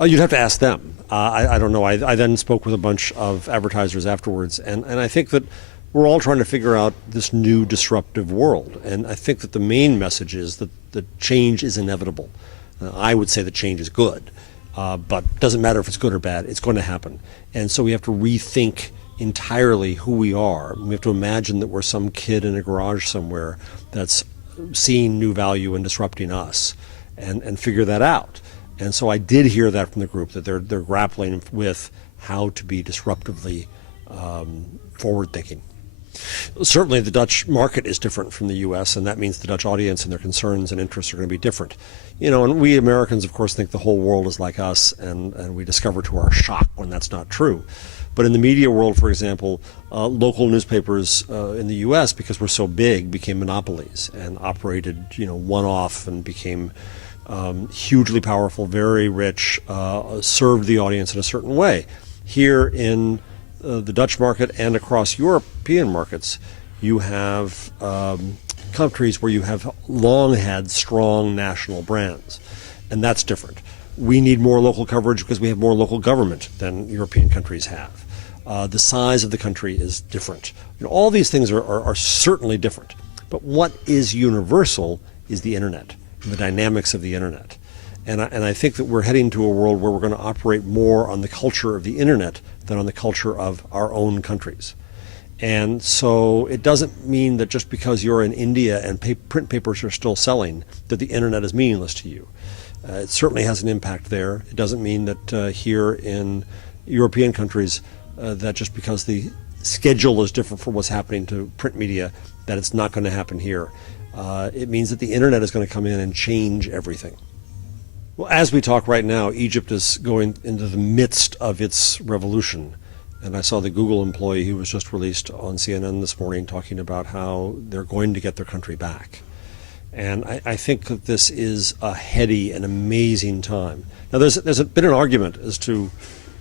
You'd have to ask them. I don't know. I then spoke with a bunch of advertisers afterwards, and I think that we're all trying to figure out this new disruptive world. And I think that the main message is that the change is inevitable. I would say that change is good, but it doesn't matter if it's good or bad, it's going to happen. And so we have to rethink entirely who we are. We have to imagine that we're some kid in a garage somewhere that's seeing new value and disrupting us, and figure that out. And so I did hear that from the group, that they're grappling with how to be disruptively forward-thinking. Certainly the Dutch market is different from the U.S., and that means the Dutch audience and their concerns and interests are going to be different. And we Americans, of course, think the whole world is like us, and we discover to our shock when that's not true. But in the media world, for example, local newspapers in the U.S., because we're so big, became monopolies and operated, one-off, and became hugely powerful, very rich, served the audience in a certain way. Here in the Dutch market and across European markets, you have countries where you have long had strong national brands, and that's different. We need more local coverage because we have more local government than European countries have. The size of the country is different. All these things are certainly different, but what is universal is the internet and the dynamics of the internet. And I think that we're heading to a world where we're going to operate more on the culture of the internet than on the culture of our own countries. And so it doesn't mean that just because you're in India and print papers are still selling, that the internet is meaningless to you. It certainly has an impact there. It doesn't mean that here in European countries that just because the schedule is different for what's happening to print media, that it's not going to happen here. It means that the internet is going to come in and change everything. Well, as we talk right now, Egypt is going into the midst of its revolution. And I saw the Google employee who was just released on CNN this morning talking about how they're going to get their country back. And I think that this is a heady and amazing time. Now, there's been an argument as to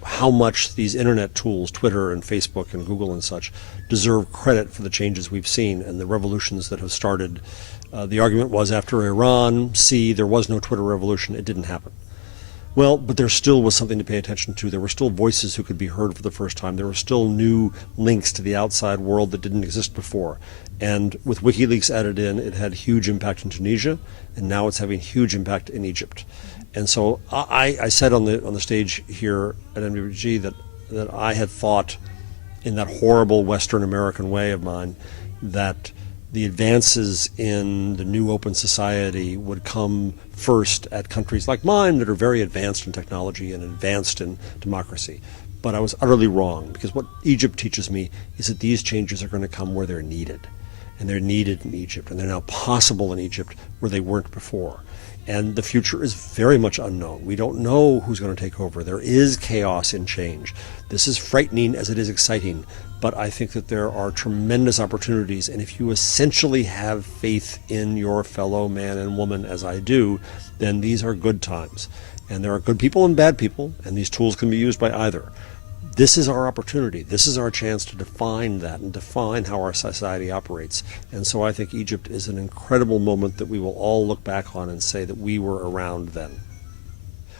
how much these internet tools, Twitter and Facebook and Google and such, deserve credit for the changes we've seen and the revolutions that have started. The argument was after Iran, there was no Twitter revolution, it didn't happen. Well, but there still was something to pay attention to. There were still voices who could be heard for the first time. There were still new links to the outside world that didn't exist before. And with WikiLeaks added in, it had huge impact in Tunisia, and now it's having huge impact in Egypt. And so I said on the stage here at MWG that I had thought in that horrible Western American way of mine that the advances in the new open society would come first at countries like mine that are very advanced in technology and advanced in democracy. But I was utterly wrong, because what Egypt teaches me is that these changes are going to come where they're needed. And they're needed in Egypt, and they're now possible in Egypt where they weren't before. And the future is very much unknown. We don't know who's going to take over. There is chaos in change. This is frightening as it is exciting, but I think that there are tremendous opportunities, and if you essentially have faith in your fellow man and woman, as I do, then these are good times. And there are good people and bad people, and these tools can be used by either. This is our opportunity. This is our chance to define that and define how our society operates. And so I think Egypt is an incredible moment that we will all look back on and say that we were around then.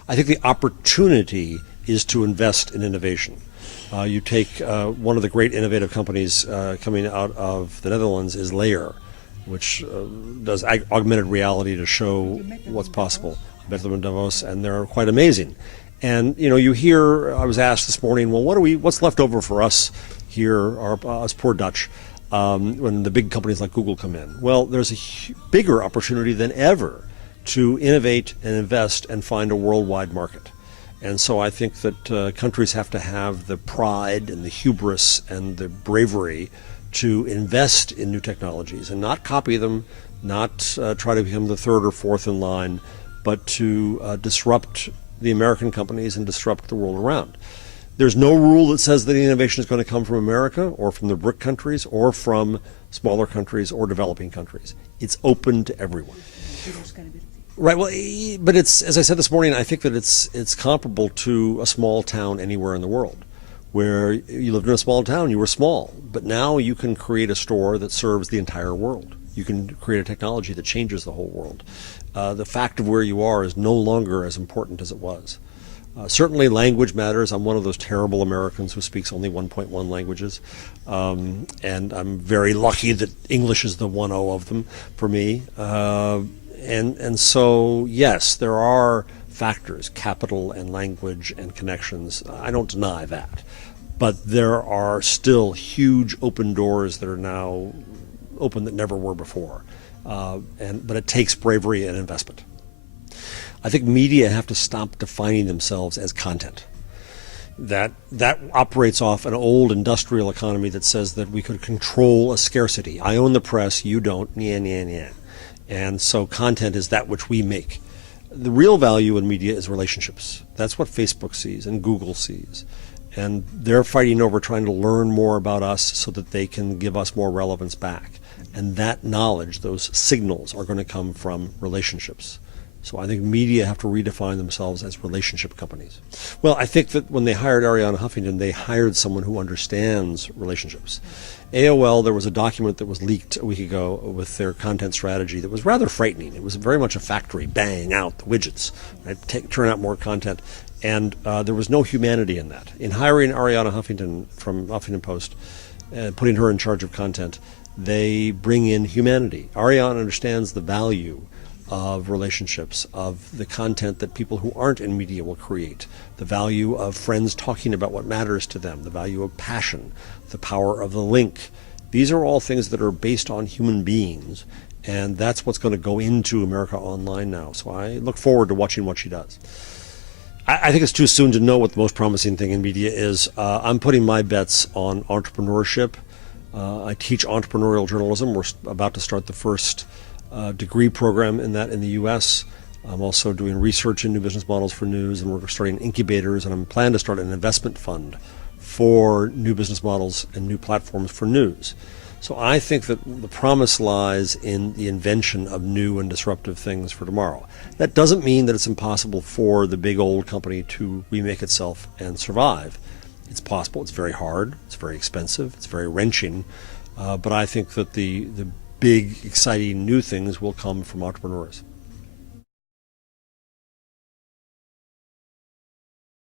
I think the opportunity is to invest in innovation. You take one of the great innovative companies coming out of the Netherlands is Layer, which does augmented reality to show what's possible. I met them in Davos, and they're quite amazing. And you hear, I was asked this morning, well, what's left over for us here, us poor Dutch, when the big companies like Google come in? Well, there's a bigger opportunity than ever to innovate and invest and find a worldwide market. And so I think that countries have to have the pride and the hubris and the bravery to invest in new technologies and not copy them, not try to become the third or fourth in line, but to disrupt the American companies and disrupt the world around. There's no rule that says that the innovation is going to come from America or from the BRIC countries or from smaller countries or developing countries. It's open to everyone. Right, well, but it's, as I said this morning, I think that it's comparable to a small town anywhere in the world, where you lived in a small town, you were small, but now you can create a store that serves the entire world. You can create a technology that changes the whole world. The fact of where you are is no longer as important as it was. Certainly language matters. I'm one of those terrible Americans who speaks only 1.1 languages. And I'm very lucky that English is the 1.0 of them for me. And so, yes, there are factors, capital and language and connections. I don't deny that. But there are still huge open doors that are now open that never were before. But it takes bravery and investment. I think media have to stop defining themselves as content. That operates off an old industrial economy that says that we could control a scarcity. I own the press, you don't, And so content is that which we make. The real value in media is relationships. That's what Facebook sees and Google sees. And they're fighting over trying to learn more about us so that they can give us more relevance back. And that knowledge, those signals, are going to come from relationships. So I think media have to redefine themselves as relationship companies. Well, I think that when they hired Arianna Huffington, they hired someone who understands relationships. AOL, there was a document that was leaked a week ago with their content strategy that was rather frightening. It was very much a factory, bang out the widgets, right? Turn out more content. And there was no humanity in that. In hiring Arianna Huffington from Huffington Post, putting her in charge of content, they bring in humanity. Arianna understands the value of relationships, of the content that people who aren't in media will create, the value of friends talking about what matters to them, the value of passion, the power of the link. These are all things that are based on human beings, and that's what's going to go into America Online now. So I look forward to watching what she does. I think it's too soon to know what the most promising thing in media is. I'm putting my bets on entrepreneurship. I teach entrepreneurial journalism. We're about to start the first degree program in that in the U.S. I'm also doing research in new business models for news, and we're starting incubators, and I'm planning to start an investment fund for new business models and new platforms for news. So I think that the promise lies in the invention of new and disruptive things for tomorrow. That doesn't mean that it's impossible for the big old company to remake itself and survive. It's possible. It's very hard. It's very expensive. It's very wrenching. But I think that the big, exciting new things will come from entrepreneurs.